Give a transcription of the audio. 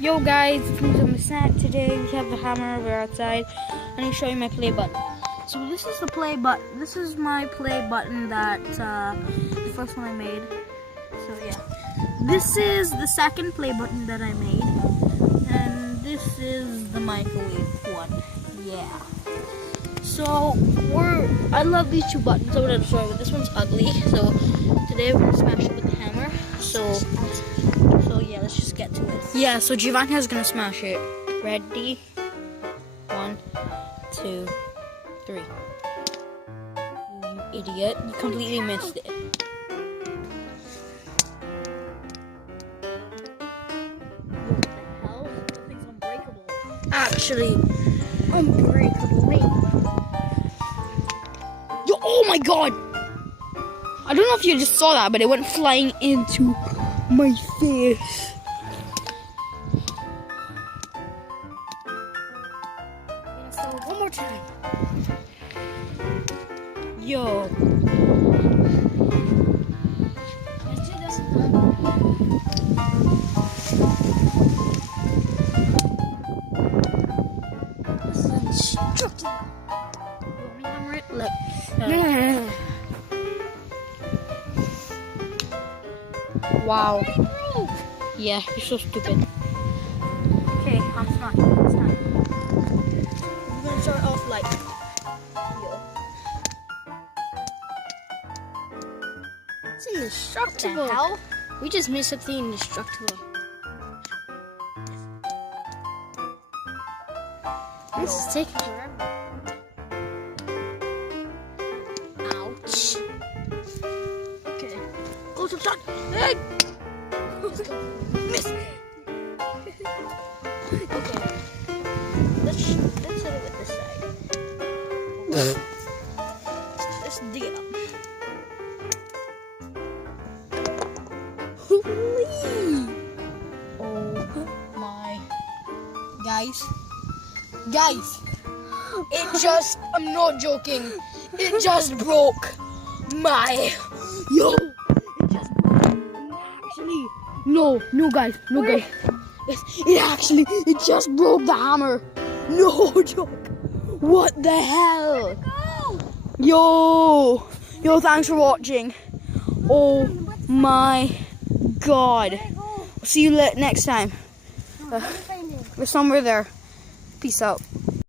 Yo guys, it's me, some snack. Today we have the hammer, we're outside. I'm going to show you my play button. So this is the play button. This is my play button that, the first one I made. So yeah. This is the second play button that I made. And this is the microwave one. Yeah. So I love these two buttons. I'm going to show you, but this one's ugly. So today we're going to smash it with the hammer. So yeah, let's just get to it. Yeah, so Giovanna's gonna smash it. Ready? 1, 2, 3. You idiot. You completely missed it. What the hell? That thing's unbreakable. Actually, unbreakable. Wait. Yo, oh my god! I don't know if you just saw that, but it went flying into my face. So one more time. Yo. Let's do this one. This is instructive. You want me to hammer it? Look. No. Wow. Yeah, you're so stupid. Okay, I'm smart. It's time. I'm gonna start off like it's indestructible. What the hell? We just made something indestructible. This is taking forever. Ouch. Okay. Go to shot. Hey! Miss. Okay. Let's hit it with this side. Let's dig it up. Holy! Oh my. Guys, it just, I'm not joking, it just broke my, yo, it just broke, actually, no guys, it just broke the hammer, no joke, what the hell, yo, thanks for watching, oh my god, see you next time, we're somewhere there, peace out.